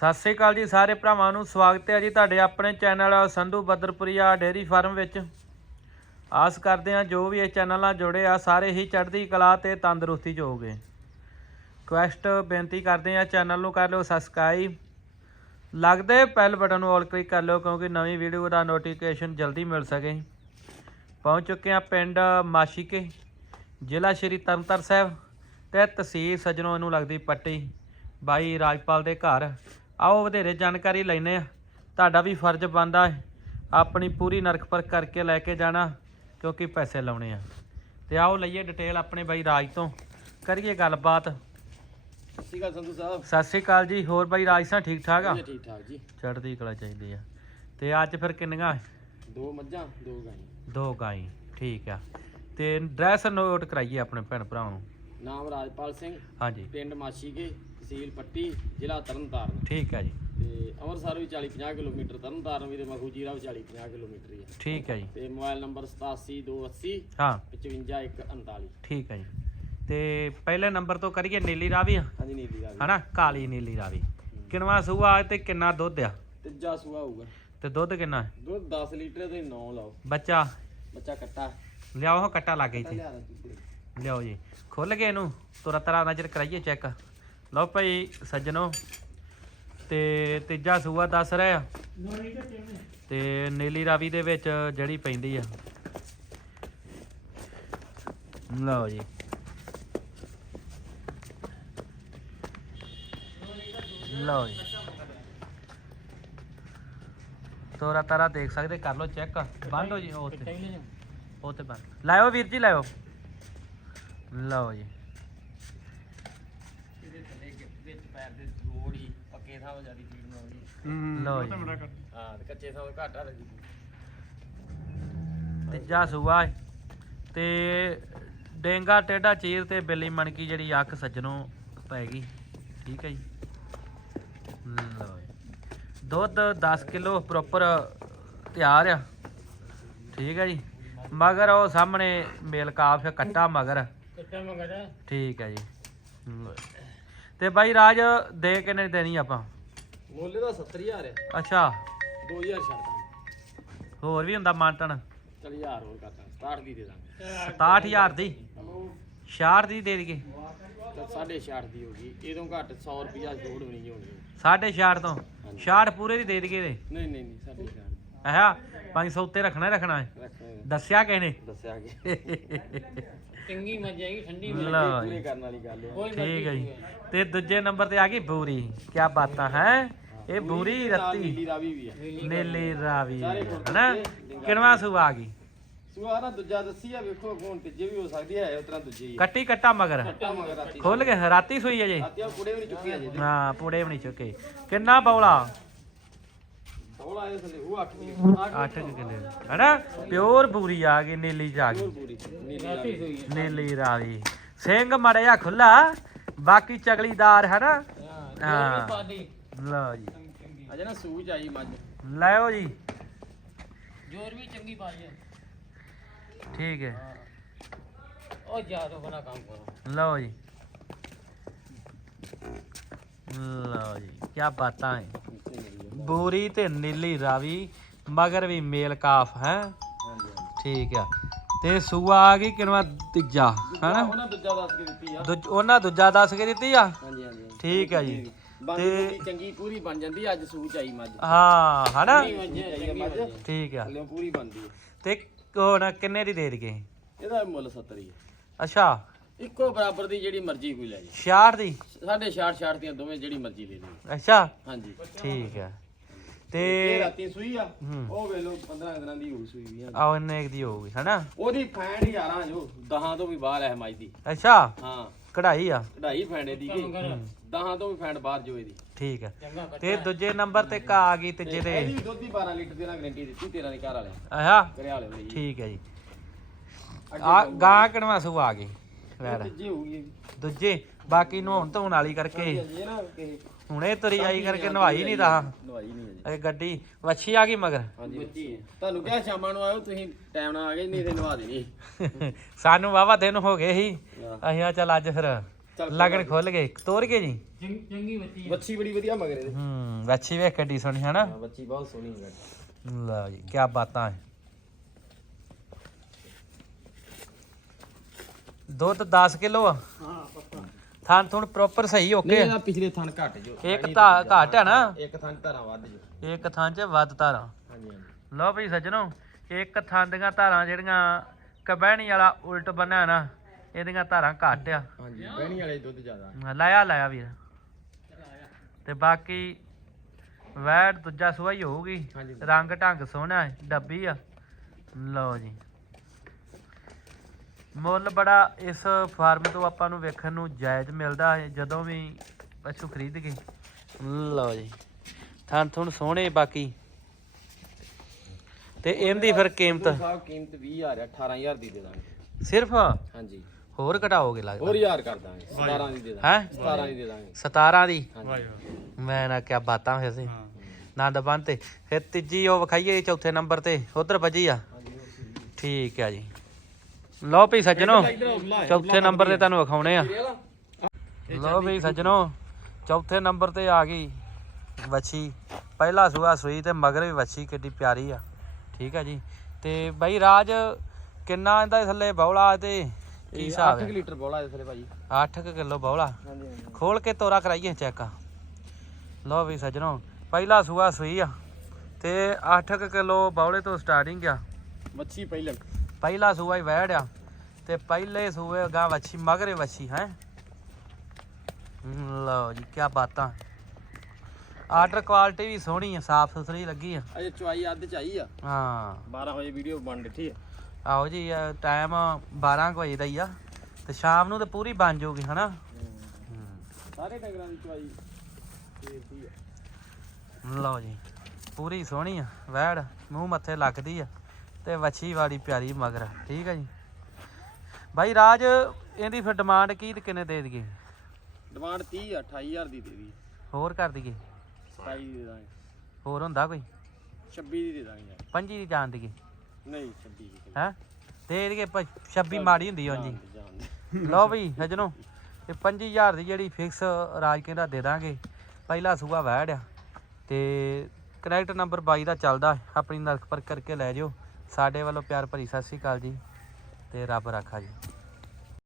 ਸਤਿ ਸ੍ਰੀ ਅਕਾਲ ਜੀ ਸਾਰੇ ਭਰਾਵਾਂ ਨੂੰ, ਸਵਾਗਤ ਹੈ ਜੀ ਤੁਹਾਡੇ ਆਪਣੇ channel Sandhu Badarpuria dairy farm ਵਿੱਚ। ਆਸ ਕਰਦੇ ਹਾਂ ਜੋ ਵੀ ਇਹ ਚੈਨਲ ਨਾਲ ਜੁੜੇ ਆ, ਸਾਰੇ ਹੀ ਚੜ੍ਹਦੀ ਕਲਾ ਤੇ ਤੰਦਰੁਸਤੀ 'ਚ ਹੋਗੇ ਕੁਐਸਟ ਬੇਨਤੀ ਕਰਦੇ ਆ ਚੈਨਲ ਨੂੰ ਕਰ ਲਿਓ ਸਬਸਕ੍ਰਾਈਬ ਲੱਗਦੇ ਬੈਲ ਬਟਨ ਨੂੰ ਆਲ ਕਲਿੱਕ ਕਰ ਲਿਓ ਕਿਉਂਕਿ ਨਵੀਂ ਵੀਡੀਓ ਦਾ ਨੋਟੀਫਿਕੇਸ਼ਨ ਜਲਦੀ ਮਿਲ ਸਕੇ। ਪਹੁੰਚ ਚੁੱਕੇ ਆ ਪਿੰਡ ਮਾਸ਼ੀਕੇ, ਜ਼ਿਲ੍ਹਾ ਸ਼੍ਰੀ ਤਰਨਤਾਰਨ ਸਾਹਿਬ ਤੇ ਤਹਿਸੀਲ ਸਜਣੋਂ ਇਹਨੂੰ ਲੱਗਦੀ ਪੱਟੀ, ਬਾਈ ਰਾਜਪਾਲ ਦੇ ਘਰ। ਆਓ ਵਧੇਰੇ ਜਾਣਕਾਰੀ ਲੈਨੇ ਆ ਤੁਹਾਡਾ ਵੀ ਫਰਜ਼ ਬਣਦਾ ਹੈ ਆਪਣੀ ਪੂਰੀ ਨਰਕ ਪਰਖ ਕਰਕੇ ਲੈ ਕੇ ਜਾਣਾ ਕਿਉਂਕਿ ਪੈਸੇ ਲਾਉਣੇ ਆ। ਤੇ ਆਓ ਲਈਏ ਡਿਟੇਲ ਆਪਣੇ ਬਾਈ ਰਾਜ ਤੋਂ। ਕਰੀਏ ਗੱਲਬਾਤ। ਸਤਿ ਸ਼੍ਰੀ ਅਕਾਲ ਸੰਧੂ ਸਾਹਿਬ। ਸਤਿ ਸ੍ਰੀ ਅਕਾਲ ਜੀ। ਹੋਰ ਬਾਈ ਰਾਜ ਸਾਂ ਠੀਕ ਠਾਕ ਆ? ਠੀਕ ਠਾਕ ਜੀ। ਚੜ੍ਹਦੀ ਕਲਾ ਚਾਹੀਦੀ ਆ। ਤੇ ਅੱਜ ਫਿਰ ਕਿੰਨੀਆਂ? ਦੋ ਮੱਝਾਂ ਦੋ ਗਾਈਆਂ। ਦੋ ਗਾਈ ਠੀਕ ਆ। ਤੇ ਡਰੈਸ ਨੋਟ ਕਰਾਈਏ ਆਪਣੇ ਭੈਣ ਭਰਾਵਾਂ ਨੂੰ। ਨਾਮ ਰਾਜਪਾਲ ਸਿੰਘ ਹਾਂਜੀ। ਪਿੰਡ ਮਾਛੀਕੇ ਤਹਿਸੀਲ ਪੱਟੀ ਜ਼ਿਲ੍ਹਾ ਤਰਨਤਾਰਨ। ਠੀਕ ਆ ਜੀ। ਤੇ ਅੰਮ੍ਰਿਤਸਰ ਵੀ 40 50 ਕਿਲੋਮੀਟਰ ਤਰਨਤਾਰਨ ਵੀ ਤੇ ਮਖੂ ਜੀਰਾ ਵੀ 40 50 ਕਿਲੋਮੀਟਰ ਹੀ ਹੈ ਠੀਕ ਆ ਜੀ। ਤੇ ਮੋਬਾਈਲ ਨੰਬਰ 87280 ਹਾਂ। 55149 ਠੀਕ ਆ ਜੀ। ਤੇ ਪਹਿਲੇ ਨੰਬਰ ਤੋਂ ਕਰੀਏ ਨੀਲੀ ਰਾਵੀ। ਹਾਂਜੀ ਨੀਲੀ ਦਾ ਹਨਾ? ਕਾਲੀ ਨੀਲੀ ਰਾਵੀ। ਕਿੰਨਵਾ ਸੂਆ ਤੇ ਕਿੰਨਾ ਦੁੱਧ ਆ? ਤੀਜਾ ਸੂਆ ਹੋਊਗਾ। ਤੇ ਦੁੱਧ ਕਿੰਨਾ ਹੈ? ਦੁੱਧ 10 ਲੀਟਰ ਤੇ 9 ਲਾਓ। ਬੱਚਾ? ਬੱਚਾ ਕੱਟਾ। ਲਿਆਓ ਹਾਂ ਕੱਟਾ ਲੱਗ ਗਈ ਸੀ ਲਿਆ ਜੀ। ਖੁੱਲ ਗਏ ਇਹਨੂੰ। ਤੁਰਾ ਤਰਾ ਨਜ਼ਰ ਕਰਾਈਏ ਚੈੱਕ ਲਓ ਭਾਈ, ਸੱਜਣੋ। ਤੇ ਤੀਜਾ ਸੂਆ ਦੱਸ ਰਿਹਾ। ਤੇ ਨੀਲੀ ਰਾਵੀ ਦੇ ਵਿੱਚ ਜਿਹੜੀ ਪੈਂਦੀ ਆ। ਲਓ ਜੀ। ਲਓ ਜੀ। ਤੋਰਾ ਤਾਰਾ ਦੇਖ ਸਕਦੇ, ਕਰ ਲਓ ਚੈੱਕ ਬੰਦ ਹੋ ਜੀ, ਉਹ ਤੇ। ਉਹ ਤੇ ਬੰਦ ਲਾਇਓ ਵੀਰ ਜੀ, ਲਾਇਓ। ਲਓ ਜੀ। ਇਹਦੇ ਥੱਲੇ ਵਿੱਚ ਪੈਰ ਦੇ ਜੋੜ ਹੀ ਪੱਕੇ ਥਾਂ ਜਿਆਦੀ ਫੀਡ ਬਣਾਉਂਦੀ ਲਓ ਜੀ। ਹਾਂ ਤੇ ਕੱਚੇ ਥਾਂ ਘਾਟਾ ਲੱਗੀ ਤੀਜਾ ਸੂਆ ਤੇ ਡੇਂਗਾ ਟੇਡਾ ਚੀਰ ਤੇ ਬਿੱਲੀ ਮਣਕੀ ਜਿਹੜੀ ਅੱਖ ਸੱਜਣੋਂ ਪੈ ਗਈ। ਠੀਕ ਹੈ ਜੀ। ਲਓ ਜੀ। ਦੁੱਧ 10 ਕਿਲੋ ਪ੍ਰੋਪਰ ਤਿਆਰ ਆ। ਠੀਕ ਹੈ ਜੀ। ਮਗਰ ਉਹ ਸਾਹਮਣੇ ਮੇਲ ਕਾਫ ਕੱਟਾ ਮਗਰ। ਕੱਟਾ ਮੰਗਦਾ ਠੀਕ ਹੈ ਜੀ। ਲਓ। ਤੇ ਬਾਈ ਰਾਜ ਦੇ ਕਿੰਨੇ ਦੇਣੀ ਆਪਾਂ? ਮੁੱਲ ਦਾ 70000 ਹੈ। ਅੱਛਾ। 2000 ਛੱਡ ਦਾਂਗੇ। ਹੋਰ ਵੀ ਹੁੰਦਾ ਮਾਂਟਣ? ਚਲ 1000 ਹੋਰ ਕਰ ਦਾਂਗੇ। 67 ਦੀ ਦੇ ਦਾਂਗੇ। 67000 ਦੀ? 66 ਦੀ ਦੇ ਦਈਏ। ਤਾਂ 6.5 ਦੀ ਹੋ ਗਈ। ਇਹਦੋਂ ਘੱਟ 100 ਰੁਪਿਆ ਜੋੜ ਵੀ ਨਹੀਂ ਹੋਣੀ ਸਾਢੇ 66 ਤੋਂ। 66 ਪੂਰੇ ਦੀ ਦੇ ਦਈਏ ਨਹੀਂ ਨਹੀਂ ਨਹੀਂ 6.5 ਆਹਾ 500 ਉੱਤੇ ਰੱਖਣਾ ਹੀ ਰੱਖਣਾ ਹੈ। ਦੱਸਿਆ ਕਿਸੇ ਨੇ ਦੱਸਿਆ ਕਿ ਚੰਗੀ ਮੱਝ ਹੈਗੀ ਠੰਡੀ ਲਓ ਪੂਰੇ ਜੀ, ਕਰਨ ਵਾਲੀ ਗੱਲ ਹੈ। ਕੋਈ ਠੀਕ ਹੈ ਜੀ। ਤੇ ਦੂਜੇ ਨੰਬਰ ਤੇ ਆ ਗਈ ਬੂਰੀ। ਕੀ ਬਾਤਾਂ ਹੈ? ਇਹ ਬੂਰੀ ਨਾਲ ਰੱਤੀ। ਨੀਲੀ ਰਾਵੀ ਵੀ ਹੈ ਨੀਲੀ ਰਾਵੀ ਹਨਾ? ਕਿਨਵਾ ਸੂ ਆ ਗਈ। ਸੁਆ ਨਾ ਦੂਜਾ ਦੱਸੀ ਆ ਵੇਖੋ ਹੁਣ ਤੀਜੇ ਵੀ ਹੋ ਸਕਦੀ ਹੈ ਉਤਰਾ ਦੂਜੀ ਹੀ ਹੈ ਕੱਟੀ ਕੱਟਾ ਮਗਰ। ਕੱਟਾ ਮਗਰ ਰਾਤੀ। ਖੁੱਲ ਕੇ ਰਾਤੀ ਸੂਈ ਅਜੇ ਰਾਤੀ ਉਹ ਕੁੜੇ ਵੀ ਨਹੀਂ ਚੁੱਕੀ ਅਜੇ। ਹਾਂ ਪੂੜੇ ਵੀ ਨਹੀਂ ਚੁੱਕੇ। ਕਿੰਨਾ ਬੌਲਾ? ਥੋੜਾ ਆਏ ਥੱਲੇ ਉਹ 8 ਕਿਲੋ। 8 ਕਿਲੇ। ਹਨਾ? ਪਿਓਰ ਬੂਰੀ ਆ ਗਈ ਨੀਲੀ ਆ ਗਈ। ਨੀਲੀ ਰਾਵੀ ਸਿੰਘ ਮੜਿਆ ਖੁੱਲਾ ਬਾਕੀ ਚਗਲੀਦਾਰ ਹੈ ਨਾ ਹਾਂ ਲਓ ਜੀ। ਅਜੇ ਨਾ ਸੂਜ ਆਈ ਮੱਝ। ਲੈਓ ਜੀ। ਜੋਰ ਵੀ ਚੰਗੀ ਹੈ ਠੀਕ ਹੈ। ਉਹ ਜ਼ਿਆਦਾ ਬਣਾ ਕੰਮ ਕਰੋ। ਲਓ ਜੀ। ਲਓ ਜੀ ਕੀ ਬਾਤਾਂ ਹੈ। ਬੂਰੀ ਤੇ ਨੀਲੀ ਰਾਵੀ ਮਗਰ ਵੀ ਮੇਲ ਕਾਫ ਹੈ? ਠੀਕ ਆ। ਤੇ ਸੂਆ ਆ ਗਈ ਕਿਨਵਾ ਤੀਜਾ ਹੈਨਾ? ਉਹਨਾਂ ਦੂਜਾ ਦੱਸ ਕੇ ਦਿੱਤੀ ਆ। ਦੂਜ- ਉਹਨਾਂ ਦੂਜਾ ਦੱਸ ਕੇ ਦਿੱਤੀ ਆ? ਹਾਂਜੀ ਹਾਂਜੀ ਠੀਕ ਆ ਜੀ। ਬੁੰਦੀ ਚੰਗੀ ਪੂਰੀ ਬਣ ਜਾਂਦੀ ਅੱਜ ਸੂਜ ਆਈ ਮੱਝ। ਹਾਂ ਹੈਨਾ? ਠੀਕ ਆ। ਥੱਲੇ ਪੂਰੀ ਬਣਦੀ ਤੇ ਹੁਣ ਕਿੰਨੇ ਦੀ ਦੇ ਦਈਏ? ਇਹਦਾ ਮੁੱਲ 70 ਹੀ ਅੱਛਾ। ਇੱਕੋ ਬਰਾਬਰ ਦੀ ਜਿਹੜੀ ਮਰਜ਼ੀ ਕੋਈ ਲੈ ਜੇ 66 ਦੀ? ਸਾਡੇ 66 66 ਦੀਆਂ ਦੋਵੇਂ ਜਿਹੜੀ ਮਰਜ਼ੀ ਲੈ ਲਈ ਅੱਛਾ। ਹਾਂਜੀ। ਠੀਕ ਆ। ਇਹ ਤੇ ਰਾਤੀ ਸੂਈ ਆ। ਹੂੰ। ਉਹ ਵੇਖ ਲਓ 15 ਦਿਨਾਂ ਦੀ ਹੋ ਸੂਈ ਵੀ ਆ। ਆਹ ਇੰਨੇ ਕੁ ਦੀ ਹੋਊਗੀ ਹੈਨਾ? ਉਹਦੀ ਫੈਂਡ ਯਾਰਾਂ ਜੋ ਦਹਾਂ ਤੋਂ ਵੀ ਬਾਹਰ ਹੈ ਮੱਝ ਦੀ। ਅੱਛਾ? ਹਾਂ। ਕਢਾਈ ਆ? ਕਢਾਈ ਫੈਂਡੇ ਦੀ ਗਈ ਦਹਾਂ ਤੋਂ ਵੀ ਫੈਂਡ ਬਾਹਰ ਜੋ ਇਹਦੀ। ਠੀਕ ਕੱਟ ਤੇ ਦੂਜੇ ਨੰਬਰ ਤੇ ਕਾ ਆ ਗਈ ਤੇ ਇਹਦੀ ਜਿਹਦੇ ਵੀ ਦੁੱਧ ਦੀ 12 ਲੀਟਰ ਦੀ ਨਾ ਗਰੰਟੀ ਦਿੱਤੀ 13 ਦੇ ਘਰ ਵਾਲੇ ਆਹਾ ਕਰਿਆ ਵਾਲੇ ਲਈ ਠੀਕ ਹੈ ਜੀ। ਆ ਗਾਂ ਕਿਣਵਾ ਸੂ ਆ ਗਈ ਹੋਊਗੀ ਇਹ। ਦੂਜੇ ਬਾਕੀ ਨਹਾਉਣ ਧੋਣ ਵਾਲੀ ਕਰਕੇ। ਇਹ ਨਾ ਕਿ ਹੁਣੇ ਤੁਰੀ ਆਈ ਕਰਕੇ ਨਵਾਈ ਨਹੀਂ ਤਾਂ। ਨਵਾਈ ਨਹੀਂ ਅਜੇ ਇਹ ਗੱਡੀ ਵੱਛੀ ਆ ਗਈ ਮਗਰ। ਹਾਂਜੀ। ਬੱਚੀ ਹੈ ਤੁਹਾਨੂੰ ਕਿਹਾ ਸ਼ਾਮਾਂ ਨੂੰ ਆਇਓ ਤੁਸੀਂ ਟਾਈਮ ਨਾਲ ਆ ਗਏ ਨਹੀਂ ਤੇ ਨਵਾ ਦੇਣੀ। ਸਾਨੂੰ ਵਾਵਾ ਦਿਨ ਹੋ ਗਏ ਸੀ। ਅਸੀਂ ਆ ਚੱਲ ਅੱਜ ਫਿਰ ਲਗੜ ਖੁੱਲ ਗਏ। ਤੋਰ ਗਏ ਜੀ? ਚੰਗੀ ਬੱਚੀ ਬੜੀ ਵਧੀਆ ਮਗਰ ਇਹਦੇ। ਹੂੰ ਵੱਛੀ ਵੇਖ ਕਿੱਡੀ ਸੋਹਣੀ ਹੈ ਨਾ ਬੱਚੀ ਬਹੁਤ ਸੋਹਣੀ ਹੈ ਲਓ ਜੀ ਕੀ ਬਾਤਾਂ ਹੈ ਦੁੱਧ 10 ਕਿਲੋ ਆ। ਹਾਂ ਪੱਕਾ। ਥਾਂ ਥੁਣ ਪ੍ਰੋਪਰ ਸਹੀ ਓਕੇ ਇਹਦਾ ਪਿਛਲੇ ਥਣ ਘੱਟ ਜੋ। ਇੱਕ ਤਾਂ ਘਾਟ ਹੈ ਨਾ। ਇੱਕ ਥਣ ਧਾਰਾਂ ਵੱਧ ਜੋ। ਇੱਕ ਥਾਂ 'ਚ ਵੱਧ ਧਾਰਾਂ। ਹਾਂਜੀ ਹਾਂਜੀ। ਲਓ ਵੀ ਸੱਜਣੋ ਇੱਕ ਥਾਂ ਦੀਆਂ ਧਾਰਾਂ ਜਿਹੜੀਆਂ ਕਬਹਿਣੀ ਵਾਲਾ ਉਲਟ ਬੰਨਿਆ ਨਾ ਇਹਦੀਆਂ ਧਾਰਾਂ ਘੱਟ ਆ। ਹਾਂਜੀ ਬਹਿਣੀ ਵਾਲੇ ਦੁੱਧ ਜ਼ਿਆਦਾ। ਲਾਇਆ ਲਾਇਆ ਵੀਰ। ਤੇ ਬਾਕੀ ਵੈਟ ਦੂਜਾ ਸੂਆ ਹੀ ਹੋਊਗੀ। ਰੰਗ ਢੰਗ ਸੋਹਣਾ ਹੈ ਡੱਬੀ ਆ। ਲਓ ਜੀ। ਮੁੱਲ ਬੜਾ ਇਸ ਫਾਰਮ ਤੋਂ ਆਪਾਂ ਨੂੰ ਵੇਖਣ ਨੂੰ ਜਾਇਜ਼ ਮਿਲਦਾ ਹੈ ਜਦੋਂ ਵੀ ਪਸ਼ੂ ਖਰੀਦ ਕੇ। ਲਓ ਜੀ ਥਣ ਥੁਣ ਸੋਹਣੇ ਬਾਕੀ। ਤੇ ਇਹਦੀ ਫਿਰ ਕੀਮਤ? ਸਾਹਿਬ ਕੀਮਤ 20000 ਆ 18000 ਦੀ ਦੇ ਦਾਂਗੇ। ਸਿਰਫ? ਹਾਂਜੀ। ਹੋਰ ਘਟਾਓਗੇ ਲੱਗਦਾ। ਹੋਰ ਯਾਰ ਕਰ ਦਾਂਗੇ 17 ਦੀ ਦੇ ਦਾਂਗੇ ਹੈ 17 ਦੀ ਦੇ ਦਾਂਗੇ। 17 ਦੀ? ਹਾਂਜੀ। ਮੈਂ ਨਾ ਕਿਆ ਬਾਤਾਂ ਹੋਇਆ ਸੀ। ਨੰਦ ਬੰਨ ਤੇ। ਫਿਰ ਤੀਜੀ ਉਹ ਵਿਖਾਈਏ ਚੌਥੇ ਨੰਬਰ ਤੇ। ਉਧਰ ਵੱਜੀ ਆ। ਠੀਕ ਆ ਜੀ। ਲਓ ਵੀ ਸੱਜਣੋ ਚੌਥੇ ਨੰਬਰ ਤੇ ਤੁਹਾਨੂੰ ਵਿਖਾਉਣੇ ਆ। ਲਓ ਵੀ ਸੱਜਣੋ ਚੌਥੇ ਨੰਬਰ ਤੇ ਆ ਗਈ ਵੱਛੀ। ਪਹਿਲਾ ਸੂਆ ਸੂਈ ਤੇ ਮਗਰ ਵੀ ਵੱਛੀ ਕਿੱਡੀ ਪਿਆਰੀ ਆ। ਠੀਕ ਆ ਜੀ। ਤੇ ਬਾਈ ਰਾਜ ਕਿੰਨਾ ਇਹਦਾ ਥੱਲੇ ਬੌਲਾ ਤੇ ਕੀ ਹਿਸਾਬ 8 ਹੈ ਲੀਟਰ ਬੋਲਾ ਥਲੇ ਭਾਜੀ। 8 ਕਿਲੋ ਬੌਲਾ। ਹਾਂਜੀ ਹਾਂਜੀ। ਖੋਲ ਕੇ ਤੋਰਾ ਕਰਾਈਏ ਚੈੱਕ। ਲਓ ਵੀ ਸੱਜਣੋ ਪਹਿਲਾ ਸੂਆ ਸੂਈ ਆ। ਤੇ 8 ਕਿਲੋ ਬੌਲੇ ਤੋਂ ਸਟਾਰਟਿੰਗ ਆ। ਮੱਛੀ ਪਹਿਲਣ ਪਹਿਲਾ ਸੂਆ ਹੀ ਵਹਿੜ ਆ ਤੇ ਪਹਿਲੇ ਸੂਏ ਗਾ ਵੱਛੀ ਮਗਰੇ ਵੱਛੀ ਹੈ। ਲਓ ਜੀ ਕੀ ਬਾਤਾਂ। ਆਰਡਰ ਕੁਆਲਿਟੀ ਵੀ ਸੋਹਣੀ ਆ ਸਾਫ਼ ਸੁਥਰੀ ਲੱਗੀ ਆ। ਅਜੇ ਚੁਆਈ ਅੱਧ ਚ ਆਈ ਆ। ਹਾਂ। 12 ਵਜੇ ਵੀਡੀਓ ਬਣ ਦਿੱਤੀ ਆ। ਆਓ ਜੀ ਟਾਈਮ 12 ਕੁ ਵਜੇ ਦਾ ਹੀ ਆ ਤੇ ਸ਼ਾਮ ਨੂੰ ਤੇ ਪੂਰੀ ਬਣ ਜਾਊਗੀ ਹਨਾ। ਸਾਰੇ ਡੰਗਰਾਂ ਦੀ ਚੁਆਈ ਆ। ਲਓ ਜੀ ਪੂਰੀ ਸੋਹਣੀ ਆ ਵੈੜ ਮੂੰਹ ਮੱਥੇ ਲੱਗਦੀ ਆ। ਤੇ ਵੱਛੀ ਵਾਲੀ ਪਿਆਰੀ ਮਗਰ ਠੀਕ ਆ ਜੀ। ਬਾਈ ਰਾਜ ਇਹਦੀ ਫਿਰ ਡਿਮਾਂਡ ਕੀ ਤੇ ਕਿੰਨੇ ਦੇ ਦਈਏ? ਡਿਮਾਂਡ 30 ਆ 28000 ਦੀ ਦੇ ਦੀ ਹੋਰ ਕਰ ਦਈਏ? 27 ਦੀ ਦੇ ਦਾਂਗੇ। ਹੋਰ ਹੁੰਦਾ ਕੋਈ? 26 ਦੀ ਦੇ ਦਾਂਗੇ ਯਾਰ। ਪੰਜੀ ਦੀ ਜਾਣ ਦਈਏ? ਨਹੀਂ 26 ਦੀ ਹੈ? ਦੇ ਦਈਏ 26 ਮਾੜੀ ਹੁੰਦੀ ਆ ਜੀ। ਲਓ ਬਈ ਸੱਜਣੋ ਇਹ 25000 ਦੀ ਜਿਹੜੀ ਫਿਕਸ ਰਾਜ ਕਹਿੰਦਾ ਦੇ ਦਾਂਗੇ। ਪਹਿਲਾ ਸੂਆ ਵੈੜ ਆ ਤੇ ਕਨੈਕਟ ਨੰਬਰ 22 ਦਾ ਚੱਲਦਾ। ਆਪਣੀ ਨਰਕ ਪਰ ਕਰਕੇ ਲੈ ਜਿਓ। ਸਾਡੇ ਵੱਲੋਂ ਪਿਆਰ ਭਰੀ ਸਤਿ ਸ਼੍ਰੀ ਅਕਾਲ ਜੀ ਤੇ ਰੱਬ ਰਾਖਾ ਜੀ।